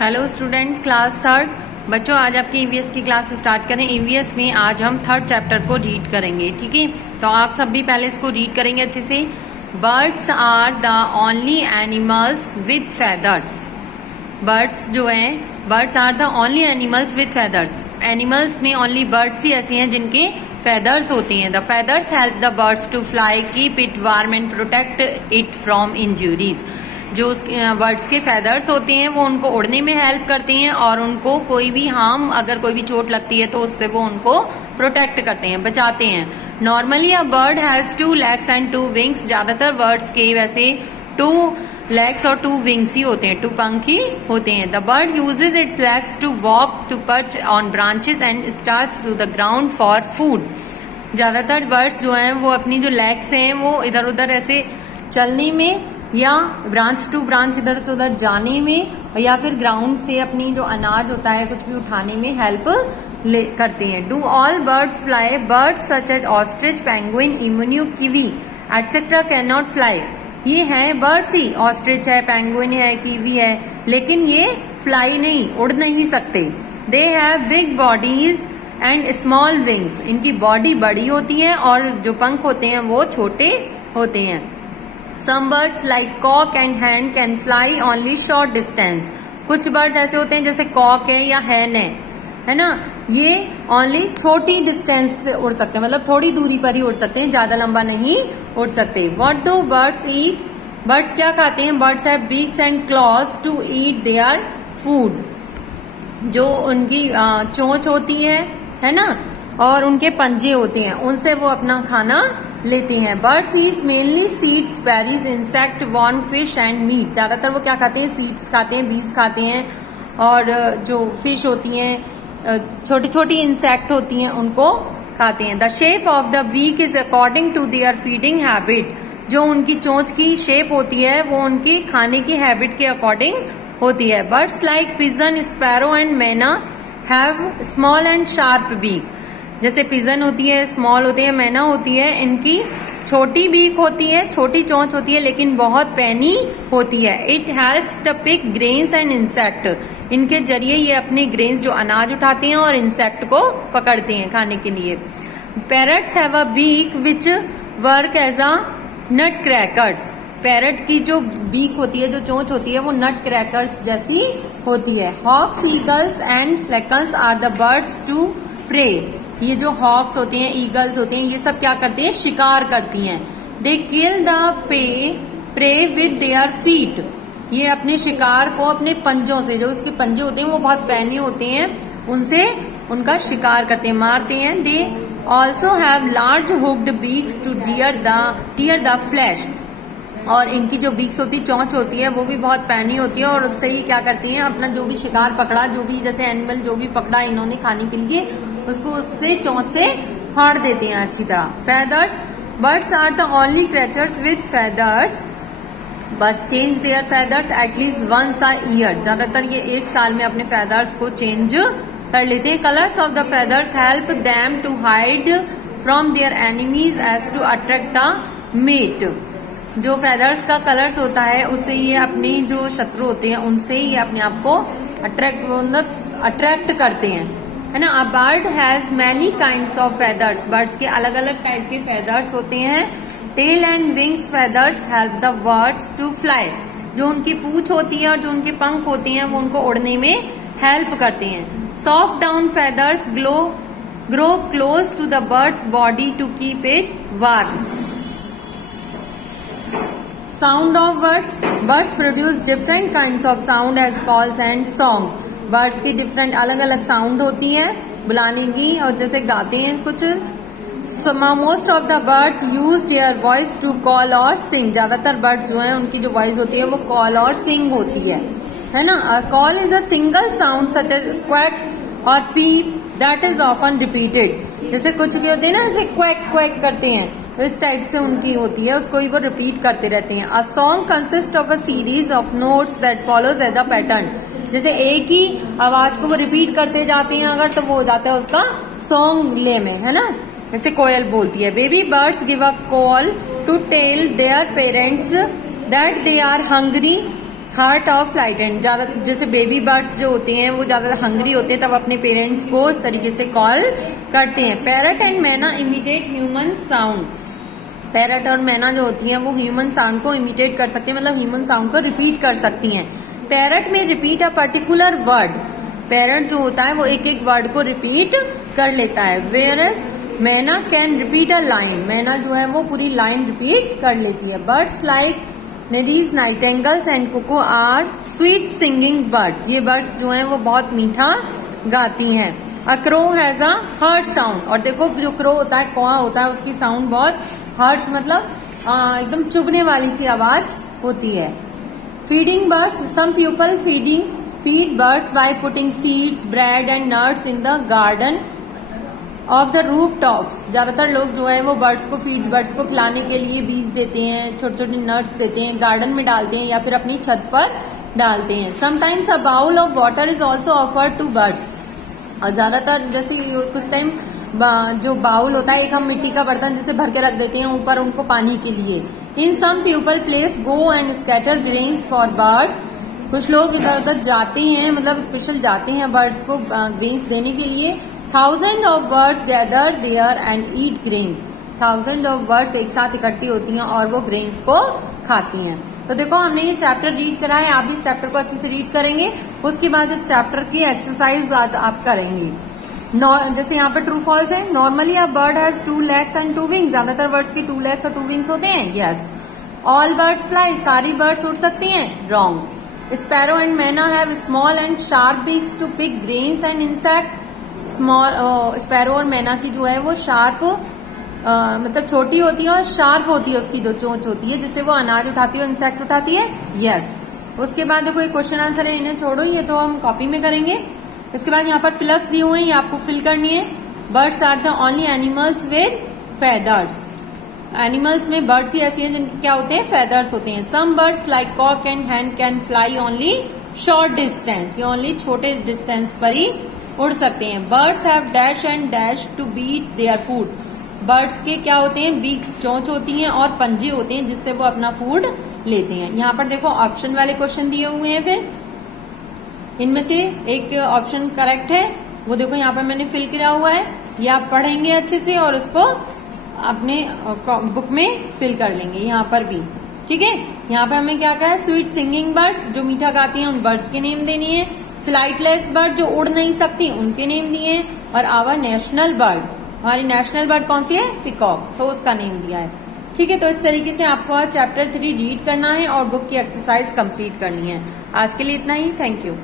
Hello students, class third. बच्चों, आज आपकी ईवीएस की क्लास स्टार्ट करें। ईवीएस में आज हम थर्ड चैप्टर को रीड करेंगे, ठीक है। तो आप सब भी पहले इसको रीड करेंगे अच्छे से। Birds are the only animals with feathers. Birds जो हैं, birds are the only animals with feathers. Animals में ओनली बर्ड्स ही ऐसे हैं जिनके फेदर्स होते हैं। The feathers help the birds to fly, keep it warm and protect it from injuries. जो बर्ड्स के फेदर्स होते हैं वो उनको उड़ने में हेल्प करते हैं और उनको कोई भी हार्म, अगर कोई भी चोट लगती है तो उससे वो उनको प्रोटेक्ट करते हैं, बचाते हैं। Normally a bird has 2 legs and 2 wings। ज्यादातर बर्ड्स के वैसे 2 legs और 2 wings ही होते हैं, 2 पंख ही होते हैं। The bird uses it legs to walk, to perch on branches and stars to the ground for food. ज्यादातर बर्ड्स जो हैं वो अपनी जो लेग्स हैं वो इधर उधर ऐसे चलने में या ब्रांच टू ब्रांच इधर से उधर जाने में या फिर ग्राउंड से अपनी जो अनाज होता है कुछ भी उठाने में हेल्प करते हैं। Do all birds fly? Birds such as ostrich, penguin, emu, kiwi etcetera can not fly. ये हैं बर्ड्स ही, ऑस्ट्रिच है, पेंगुइन है, कीवी है, लेकिन ये फ्लाई नहीं, उड़ नहीं सकते। They have big bodies and small wings. इनकी बॉडी बड़ी होती है और जो पंख होते हैं वो छोटे होते हैं। Some birds like cock and hen can fly only short distance। कुछ बर्ड्स ऐसे होते हैं जैसे कॉक है या हैन है ना, ये ओनली छोटी डिस्टेंस से उड़ सकते हैं, मतलब थोड़ी दूरी पर ही उड़ सकते हैं, ज्यादा लंबा नहीं उड़ सकते। What do birds eat? Birds क्या खाते हैं? Birds have beaks and claws to eat their food। जो उनकी चोंच होती है ना, और उनके पंजे होते हैं, उनसे वो अपना खाना लेते हैं। Birds eat mainly seeds, berries, insect, worm, fish and meat. ज्यादातर वो क्या खाते हैं? सीड्स खाते हैं, बीज खाते हैं, और जो फिश होती हैं, छोटी छोटी इंसेक्ट होती हैं, उनको खाते हैं। The shape of the beak is according to their feeding habit. जो उनकी चोंच की शेप होती है वो उनकी खाने की हैबिट के अकॉर्डिंग होती है। Birds like pigeon, sparrow and मैना have small and sharp beak. जैसे पिजन होती है, स्मॉल होती है, मैना होती है, इनकी छोटी बीक होती है, छोटी चोंच होती है, लेकिन बहुत पैनी होती है। It helps to pick grains and insect. इनके जरिए ये अपने ग्रेन्स जो अनाज उठाते हैं और इंसेक्ट को पकड़ते हैं खाने के लिए। Parrots have a beak which work as a nut crackers. Parrot की जो बीक होती है, जो चोंच होती है, वो नट क्रैकर्स जैसी होती है। Hawks, eagles and falcons are the birds to prey. ये जो हॉक्स होते हैं, ईगल्स होते हैं, ये सब क्या करती हैं? शिकार करती हैं। They kill the prey with their feet. ये अपने शिकार को अपने पंजों से, जो उसके पंजे होते हैं वो बहुत पैने होते हैं, उनसे उनका शिकार करते हैं, मारते हैं। They also have large hooked beaks two tier the flash. और इनकी जो बीक्स होती है, चोंच होती है, वो भी बहुत पैनी होती है और उससे ही क्या करती हैं? अपना जो भी शिकार पकड़ा, जो भी जैसे एनिमल जो भी पकड़ा इन्होंने खाने के लिए, उसको उससे चोंच से फाड़ देते हैं अच्छी तरह। Feathers, birds are the only creatures with feathers. Birds change their feathers at least once a year. ज्यादातर ये एक साल में अपने फेदर्स को चेंज कर लेते हैं। Colours of the feathers help them to hide from their enemies as to attract a mate. जो फेदर्स का कलर्स होता है उससे ये अपनी जो शत्रु होते हैं उनसे ये अपने आप को अट्रैक्ट करते हैं, है ना। A bird has many kinds of feathers. Birds के अलग अलग टाइप के फेदर्स होते हैं। Tail and wings feathers help the birds to fly. जो उनकी पूंछ होती है और जो उनके पंख होते हैं वो उनको उड़ने में हेल्प करते हैं। Soft down feathers grow close to the birds body to keep it warm. Sound of birds. Birds produce different kinds of sound as calls and songs. Birds की डिफरेंट अलग अलग साउंड होती है बुलाने की, और जैसे गाते हैं कुछ। Most of the birds use their voice to call और सिंग। ज्यादातर बर्ड्स जो हैं उनकी जो वॉइस होती है वो कॉल और सिंग होती है ना। Call is a single sound such as squawk और peep that is often repeated. जैसे कुछ के होते हैं ना, जैसे क्वैक क्वैक करते हैं, तो इस टाइप से उनकी होती है, उसको ही वो रिपीट करते रहते हैं। A song consist of a series of notes that follows as a pattern. जैसे एक ही आवाज को वो रिपीट करते जाते हैं अगर, तो वो हो जाता है उसका सॉन्ग ले में, है ना। जैसे कोयल बोलती है, baby birds give a call to tell their parents that they are hurt of frightened, ज्यादा जैसे बेबी बर्ड्स जो होते हैं वो ज्यादा हंग्री होते हैं, तब अपने पेरेंट्स को इस तरीके से कॉल करते हैं। पैरट एंड मैना इमिटेट ह्यूमन साउंड, पैरट और मैना जो होती हैं वो ह्यूमन साउंड को इमिटेट कर सकती हैं, मतलब ह्यूमन साउंड को रिपीट कर सकती हैं। पैरट में repeat a particular word, parrot जो होता है वो एक एक वर्ड को रिपीट कर लेता है। वेयर एज मैना कैन रिपीट अ लाइन, मैना जो है वो पूरी लाइन रिपीट कर लेती है। Birds like canaries, nightingales and cuckoo are sweet singing bird, ये बर्ड्स जो हैं वो बहुत मीठा गाती हैं। A crow has a hurt sound, और देखो जो क्रो होता है, कौवा होता है, उसकी साउंड बहुत हर्ट मतलब एकदम चुभने वाली सी आवाज होती है। Feeding birds, some people feed birds by putting seeds, bread and nuts in the garden of the roof tops, ज्यादातर लोग जो है वो बर्ड्स को खिलाने के लिए बीज देते हैं, छोटे छोटे नट्स देते हैं, गार्डन में डालते हैं या फिर अपनी छत पर डालते हैं। Sometimes a bowl of water is also offered to birds, और ज्यादातर जैसे कुछ टाइम जो बाउल होता है, एक हम मिट्टी का बर्तन जैसे भर के रख देते हैं ऊपर उनको पानी के लिए। In some people place go and scatter grains for birds, कुछ लोग इधर उधर जाते हैं, मतलब स्पेशल जाते हैं बर्ड्स को ग्रेन्स देने के लिए। Thousand of birds gather there and eat grains, thousand of birds एक साथ इकट्ठी होती हैं और वो ग्रेन्स को खाती हैं। तो देखो हमने ये चैप्टर रीड करा है, आप भी इस चैप्टर को अच्छे से रीड करेंगे, उसके बाद इस चैप्टर की एक्सरसाइज आज आप करेंगे। जैसे यहाँ पे ट्रू फॉल्स है, normally a bird has 2 legs and 2 wings, ज्यादातर बर्ड्स की 2 legs और 2 wings होते हैं। यस। ऑल बर्ड्स फ्लाई, सारी बर्ड्स उड़ सकती हैं। रॉन्ग। स्पैरो एंड मैना have small and sharp beaks to pick grains and insect, sparrow और मैना की जो है वो शार्प मतलब छोटी होती है और शार्प होती है, उसकी जो चोंच होती है जिससे वो अनाज उठाती है, इंसेक्ट उठाती है। यस। उसके बाद देखो एक क्वेश्चन आंसर है, इन्हें छोड़ो, ये तो हम कॉपी में करेंगे। इसके बाद यहाँ पर फिलअप्स दिए हुए हैं, ये आपको फिल करनी है। Birds are the only animals with feathers, animals में बर्ड्स ही ऐसी हैं जिनके क्या होते हैं, फेदर्स होते हैं। Some birds like cock and hen can fly only short distance, ये ओनली छोटे डिस्टेंस पर ही उड़ सकते हैं। Birds have dash and dash to beat their food, birds के क्या होते हैं, बीक्स चोंच होती हैं और पंजे होते हैं जिससे वो अपना फूड लेते हैं। यहाँ पर देखो ऑप्शन वाले क्वेश्चन दिए हुए हैं, फिर इनमें से एक ऑप्शन करेक्ट है, वो देखो यहाँ पर मैंने फिल किया हुआ है, ये आप पढ़ेंगे अच्छे से और उसको अपने बुक में फिल कर लेंगे यहाँ पर भी। ठीक है, यहाँ पर हमें क्या कहा है, स्वीट सिंगिंग बर्ड्स, जो मीठा गाती हैं उन बर्ड्स के नेम देनी है। फ्लाइटलेस बर्ड, जो उड़ नहीं सकती, उनके नेम दिए हैं। और आवर नेशनल बर्ड, हमारी नेशनल बर्ड कौन सी है, पिकॉक, तो उसका नेम दिया है। ठीक है, तो इस तरीके से आपको आज चैप्टर 3 रीड करना है और बुक की एक्सरसाइज कंप्लीट करनी है। आज के लिए इतना ही, थैंक यू।